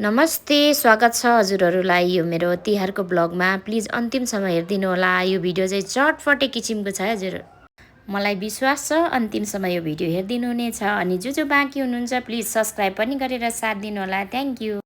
नमस्ते, स्वागत छ हजुरहरूलाई यो मेरो तिहारको ब्लगमा। प्लिज अन्तिमसम्म हेरिदिनु होला। यो भिडियो चाहिँ चटपटे किसिमको छ हजुर। मलाई विश्वास छ अन्तिमसम्म यो भिडियो हेरिदिनु हुनेछ। अनि जो बाँकी हुनुहुन्छ प्लिज सब्सक्राइब पनि गरेर साथ दिनु होला। Thank you.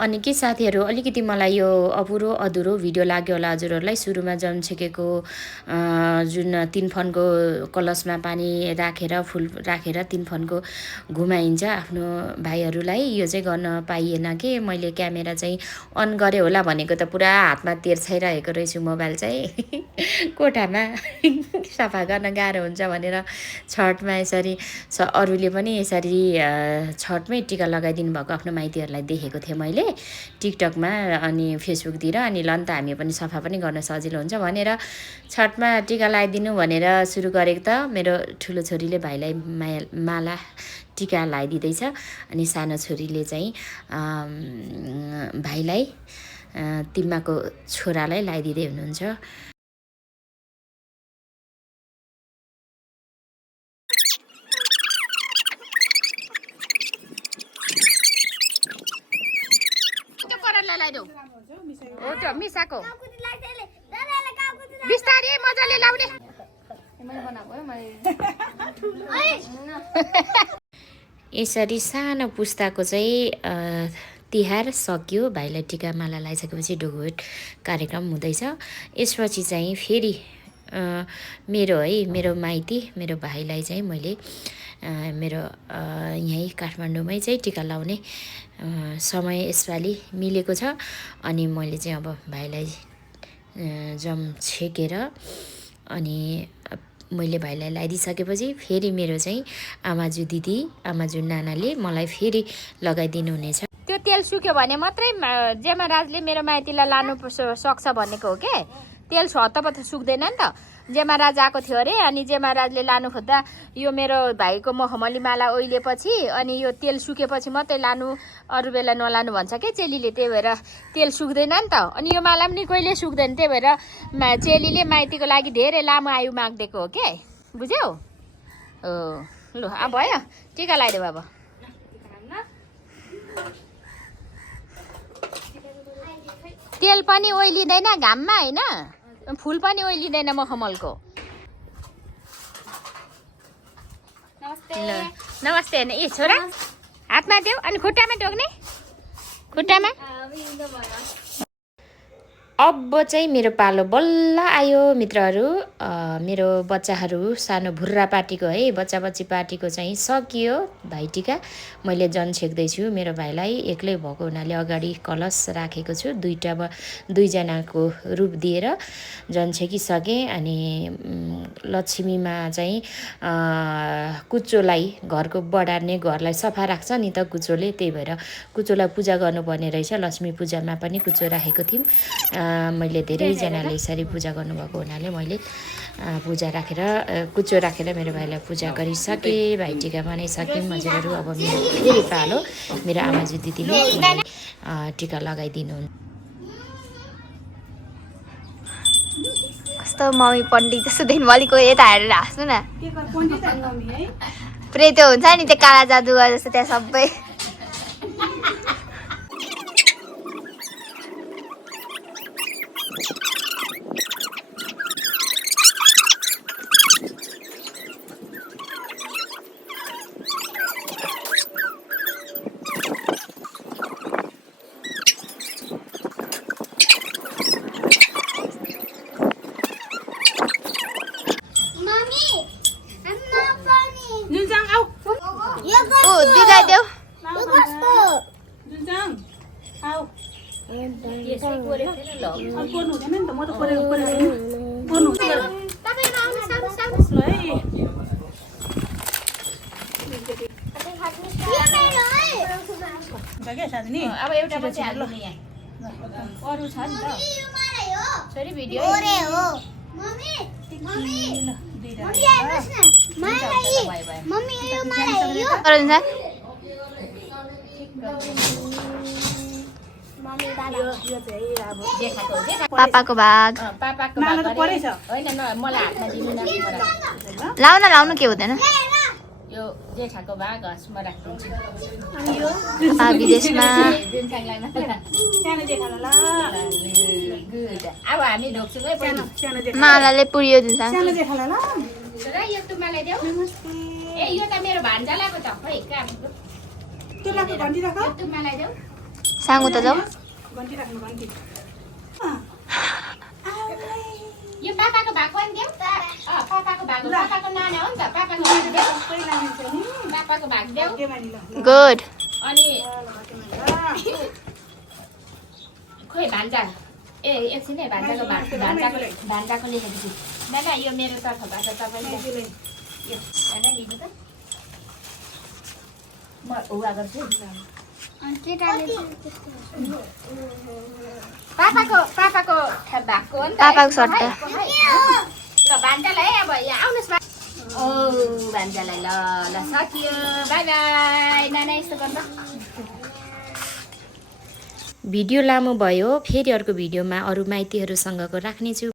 अनि के साथीहरू, अलिकति मलाई यो अपुरो अधुरो भिडियो लाग्यो होला हजुरहरूलाई। सुरुमा जमछेकेको जुन 3 फनको कलशमा पानी राखेर फुल राखेर 3 फनको घुमाइन्छ आफ्नो भाइहरूलाई, यो चाहिँ गर्न पाइएन कि मैले क्यामेरा चाहिँ अन गरेँ होला भनेको त पुरा हातमा तेर्छाइरहेको रहेछु मोबाइल चाहिँ कोठामा सफा गर्न गाह्रो हुन्छ भनेर छठमा यसरी अरूले पनि यसरी छठमै टिका लगाइदिनु भएको आफ्नो माइतीहरूलाई देखेको थिएँ मैले टिकटकमा अनि फेसबुकतिर। अनि ल नि त हामी पनि सफा पनि गर्न सजिलो हुन्छ भनेर छठमा टिका लगाइदिनु भनेर सुरु गरेको त मेरो ठुलो छोरीले भाइलाई माला टिका लगाइदिँदैछ। अनि सानो छोरीले चाहिँ भाइलाई तिम्माको छोरालाई लगाइदिँदै हुनुहुन्छ। हो त्यो मिसाको बिस्तारै मजाले लाउने यसरी सानो पुस्ताको चाहिँ तिहार सक्यो। भाइलाई टिका माला लगाइसकेपछि ढोगभेट कार्यक्रम हुँदैछ। यसपछि चाहिँ फेरि मेरो माइती मेरो भाइलाई चाहिँ मैले मेरो यहीँ काठमाडौँमै चाहिँ टिका लाउने समय यसपालि मिलेको छ। अनि मैले चाहिँ अब भाइलाई जम छेकेर अनि मैले भाइलाई लगाइदिइसकेपछि फेरि मेरो चाहिँ आमाजु दिदी आमाजु नानाले मलाई फेरि लगाइदिनु हुनेछ। त्यो तेल सुक्यो भने मात्रै जेमाराजले मेरो माइतीलाई लानु सक्छ भनेको हो के। तेल हतपत सुक्दैन नि त। जेमाराज आएको थियो अरे अनि जेमाराजले लानु खोज्दा यो मेरो भाइको मखमली माला ओइलेपछि अनि यो तेल सुकेपछि मात्रै लानु, अरू बेला नलानु भन्छ के चेलीले। त्यही भएर तेल सुक्दैन नि त। अनि यो माला पनि कहिले सुक्दैन। त्यही भएर चेलीले माइतीको लागि धेरै लामो आयु माग्दिएको हो के। बुझ्यौ? हो लु अब भयो टिका लगाइदेऊ। अब तेल पनि ओइलिँदैन घाममा होइन, फुल पनि ओइलिँदैन मखमलको। नमस्ते होइन ए छोरा, हातमा देऊ अनि खुट्टामा टोक्ने, खुट्टामा। अब चाहिँ मेरो पालो बल्ल आयो मित्रहरू। मेरो बच्चाहरू सानो भुर्रा पार्टीको है बच्चा बच्ची पार्टीको चाहिँ सकियो भाइटिका। मैले जन छेक्दैछु मेरो भाइलाई। एक्लै भएको हुनाले अगाडि कलश राखेको छु। दुईजनाको रूप दिएर जन छेकिसकेँ। अनि लक्ष्मीमा चाहिँ कुचोलाई घरको बढार्ने, घरलाई सफा राख्छ नि त कुचोले। त्यही भएर कुचोलाई पूजा गर्नुपर्ने रहेछ। लक्ष्मी पूजामा पनि कुचो राखेको थियौँ। मैले धेरैजनाले यसरी पूजा गर्नुभएको हुनाले मैले पूजा राखेर कुचो राखेर मेरो भाइलाई पूजा गरिसकेँ। भाइटिका बनाइसक्यौँ हजुरहरू। अब मेरो फेरि पालो मेरो आमाजु दिदीले टिका लगाइदिनु। कस्तो मम्मी पण्डित जस्तो देख्नु अलिक यता हेरेर हाँस्नु न। पुरै त्यो हुन्छ नि त्यो काला जादुगर जस्तो त्यहाँ सबै। लुगाइदेऊ जुनजाङ आऊ कोर्नु हुँदैन नि त म त कोरेको कोर्नु हुँदैन है साथी अब एउटा मात्रै हाल्नु नि यहाँ अरू छ नि त छोरी भिडियो पापाको भाग पापाको नाना त परेछ होइन मलाई हातमा दिनु न लाउन के हुँदैन यो जेठाको भाग हस्म राख्नुहुन्छ पापा विदेशमा जुनठाङलाई मात्र सानो जेठाला ल गुड अब हामी ढोक्छौँ है सानो सानो जेठा मालाले पुरियो दिन्छ सानो जेठाला ल र यो तुम्मालाई देऊ ए यो त मेरो भान्जालाई पो त खै कहाँ त्यो लाग्यो घन्टी राख तुम्मालाई देऊ साङ्गो त जाऊ घन्टी राख्नु घन्टी यो पापाको भाग पनि देऊ पापाको भाग पापाको नाना हो नि त पापाको भाग देऊ पापाको भाग देऊ गुड अनि खोइ भान्जा ए एकछिन है भान्जाको भाग भान्जाको लेखेपछि नाना यो मेरो तर्फबाट तपाईँले यो नाना लिनु त म हुवा गर्छु पापाको भागको हो नि त पापाको सट्टा ल भान्जालाई है अब यहाँ आउनुहोस् ओ भान्जालाई ल ल सकियो बाई बाई नाना यस्तो गर्नु भिडियो लामो भयो फेरि अर्को भिडियोमा अरू माइतीहरूसँगको राख्नेछु